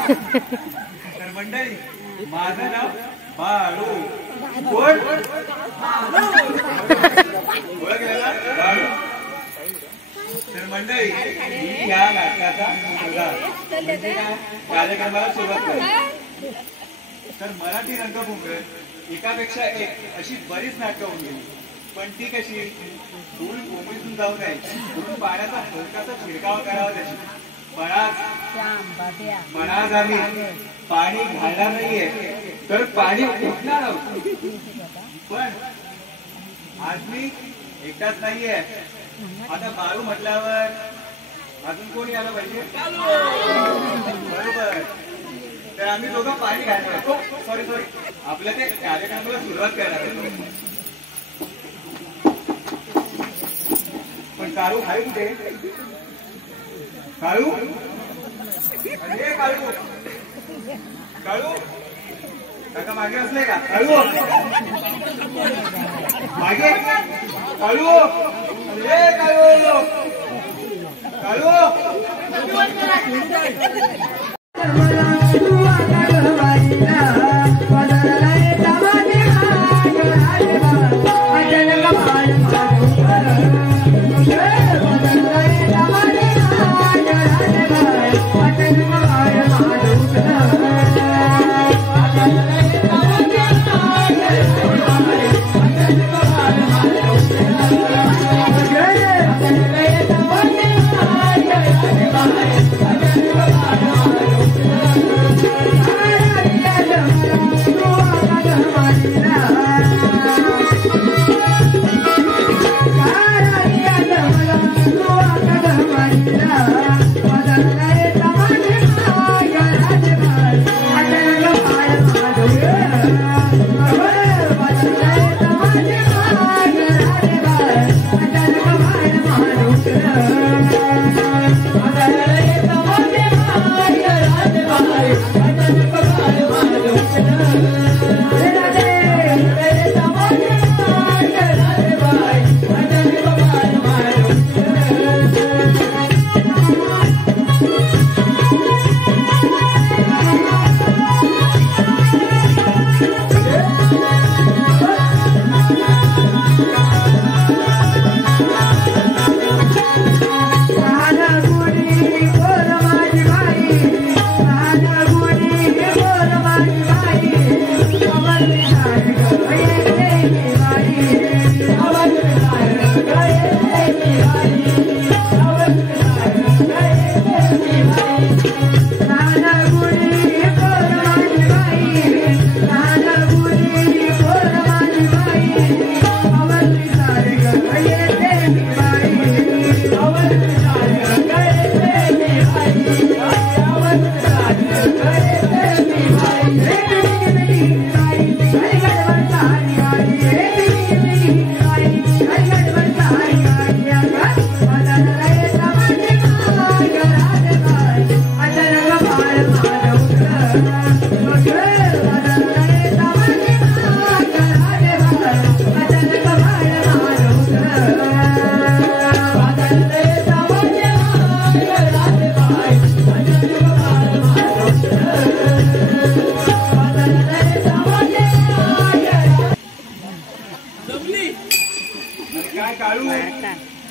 तर मंडळी माझं नाव बाळू कोण तर मंडळी या नाटकाचा कार्यक्रमाला सुरुवात करू। तर मराठी रंगभूमीवर एकापेक्षा एक अशी बरीच नाटकं होऊन गेली, पण ती कशी फुल कोंबडीतून जाऊ नये म्हणून पाण्याचा हलकाचा छिडकाव करावा त्याची। पण आज आम्ही पाणी घालणार नाहीये तर पाणी उठणार आहोत। पण आज मी एकटाच नाहीये, आता बाळू म्हटल्यावर अजून कोणी आलं पाहिजे बरोबर। तर आम्ही दोघं पाणी घालणार, सॉरी आपल्या ते कार्यक्रमाला सुरुवात करणार आहे। पण काळू आहे कुठे? काळू अरे काळू काळू काका मागे असले का? काळू मागे काळू अरे काळू काळू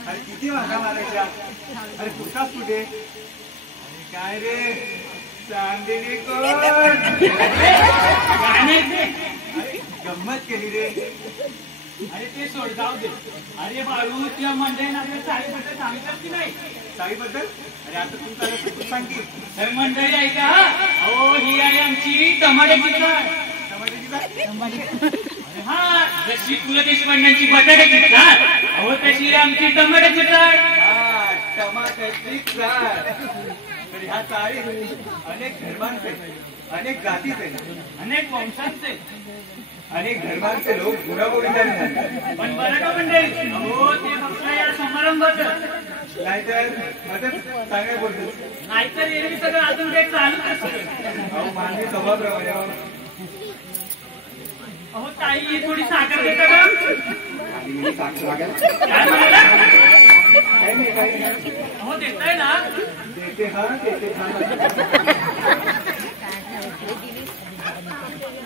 अरे किती वाघा मारायच्या. अरे कुठलाच कुठे काय रे चांदणी कोण. गंमत केली रे. अरे ते सोड जाऊ दे. अरे बाळू त्या मंडळीने आपल्या चाळीबद्दल सांगितलं की नाही. चाळीबद्दल अरे आता तू चालत तू सांग की. तर मंडळी आहे का. अहो ही आहे आमची टमाट्याची झाड. टमाट्याची झाड. अरे हा जशी पु ल देशपांड्यांची बटाट्याची झाड अहो तशी आमची टमाट्याची झाड. हा टमाट्याची झाड. तर ह्या चाळी अनेक धर्मांचे अनेक जातीचे अनेक वंशांचे अनेक धर्मांचे लोक गुणागोविंदाने म्हणतात. पण बरं का मंडळी अहो ते फक्त या समारंभाचं. नाहीतर मदत चांगले बोलतो. नाहीतर एरवी सगळं अजून काही चालूच असतं. अहो मानवी स्वभावाप्रमाणे अहो ताई थोडी साखर देता का. साखर लागेल. काय म्हणाला. काही नाही काही नाही. अहो देताय ना. देते हा देते हा.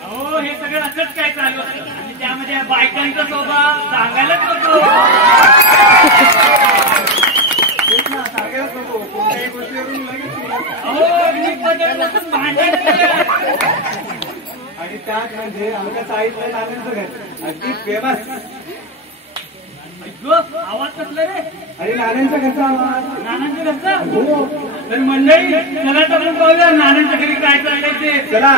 अहो हे सगळं असंच काय चालू असतं आणि त्यामध्ये बायकांचा स्वभाव सांगायलाच नको. सांगायलाच नको. कोणत्याही गोष्टीवरून लगेच अहो भांडण. आणि त्यात म्हणजे आमच्या चाळीतलं नानांचं घर अगदी फेमस. आवाज कसला रे. अरे नानांच्या घरचा आवाज. नानांच्या घरचा. तर मंडळी चला तर आपण पाहूया नानांच्या घरी काय चाललंय ते. चला.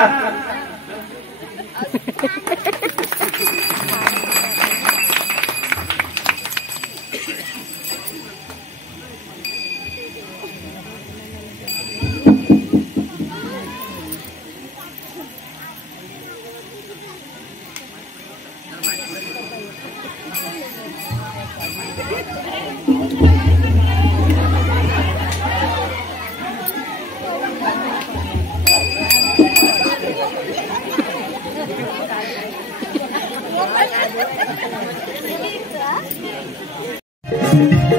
Thank you.